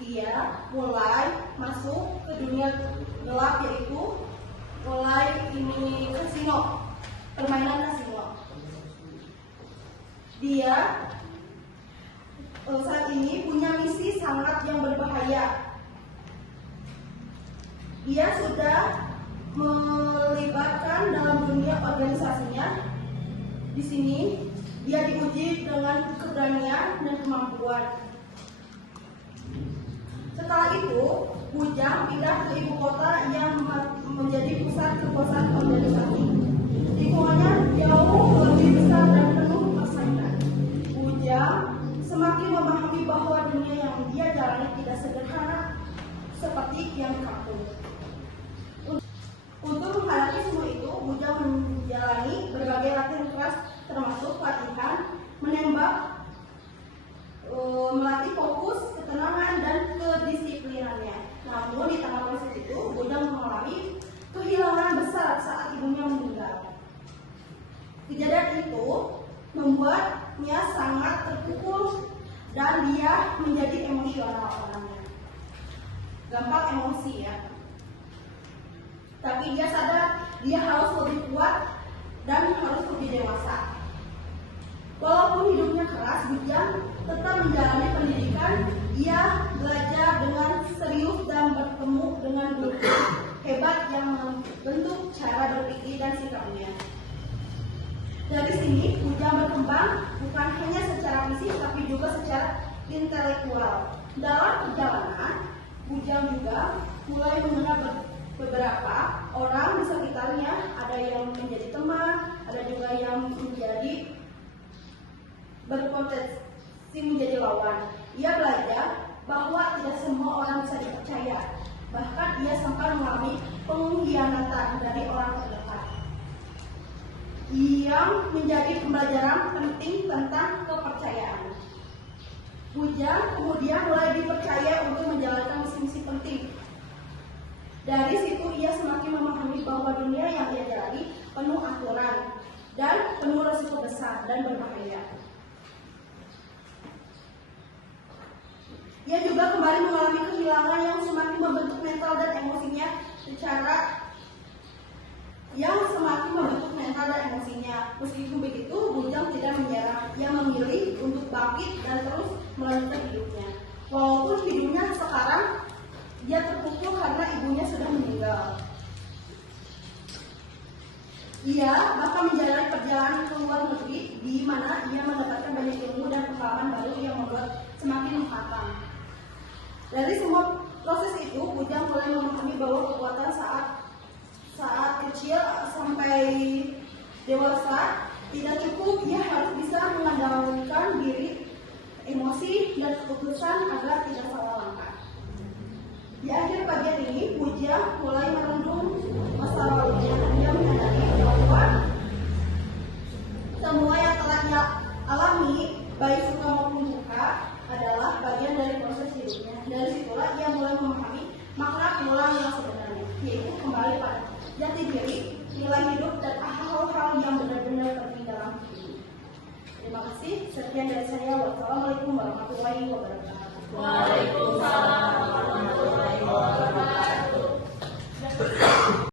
dia mulai masuk ke dunia gelap, yaitu mulai ini kasino, permainan kasino. Dia saat ini punya misi sangat yang berbahaya. Dia sudah melibatkan dalam dunia organisasinya. Di sini dia diuji dengan keberanian dan kemampuan. Setelah itu, Bujang pindah ke ibu kota yang menjadi pusat kekuasaan organisasi. Lingkungannya jauh lebih besar dan penuh persaingan. Bujang semakin memahami bahwa dunia yang dia jalani tidak sederhana seperti yang di kampung. Untuk menghadapi semua itu, Bujang menjalani berbagai latihan keras, termasuk latihan menembak, melatih fokus, ketenangan, dan kedisiplinannya. Namun di tengah proses itu, Bujang mengalami kehilangan besar saat ibunya meninggal. Kejadian itu membuatnya sangat terpukul dan dia menjadi emosional orangnya. Gampang emosi ya. Tapi dia sadar dia harus lebih kuat dan harus lebih dewasa. Walaupun hidupnya keras, Bujang tetap menjalani pendidikan. Ia belajar dengan serius dan bertemu dengan guru hebat yang membentuk cara berpikir dan sikapnya. Dari sini, Bujang berkembang bukan hanya secara fisik tapi juga secara intelektual. Dalam perjalanan, Bujang juga mulai mengenal beberapa orang di sekitarnya. Ada yang menjadi teman, ada juga yang menjadi berpotensi menjadi lawan. Ia belajar bahwa tidak semua orang bisa dipercaya. Bahkan ia sempat mengalami pengkhianatan dari orang terdekat, yang menjadi pembelajaran penting tentang kepercayaan. Bujang kemudian mulai dipercaya untuk menjalankan misi-misi penting. Dari situ ia semakin memahami bahwa dunia yang ia jalani penuh aturan dan penuh risiko besar dan berbahaya. Ia juga kembali mengalami kehilangan yang semakin membentuk mental dan emosinya Meskipun begitu, Bujang tidak menyerah. Ia memilih untuk bangkit dan terus melanjutkan hidupnya. Walaupun hidupnya sekarang dia terpukul karena ibunya sudah meninggal. Ia bahkan menjalani perjalanan ke luar negeri, di mana ia mendapatkan banyak ilmu dan pengalaman baru yang membuat semakin matang. Dari semua proses itu, Bujang mulai memahami bahwa kekuatan saat kecil sampai dewasa tidak cukup. Ia harus bisa mengandalkan diri, emosi, dan keputusan agar tidak salah langkah. Di akhir bagian ini, Bujang mulai merenung masa lalunya. Dia menyadari bahwa semua yang telah ia alami, baik suka maupun duka, adalah bagian dari proses hidupnya. Dari situlah ia mulai memahami makna pulang yang sebenarnya, yaitu kembali pada jati diri, nilai hidup, dan hal-hal yang benar-benar penting dalam hidup. Terima kasih. Sekian dari saya. Wassalamualaikum warahmatullahi wabarakatuh. Waalaikumsalam warahmatullahi wabarakatuh.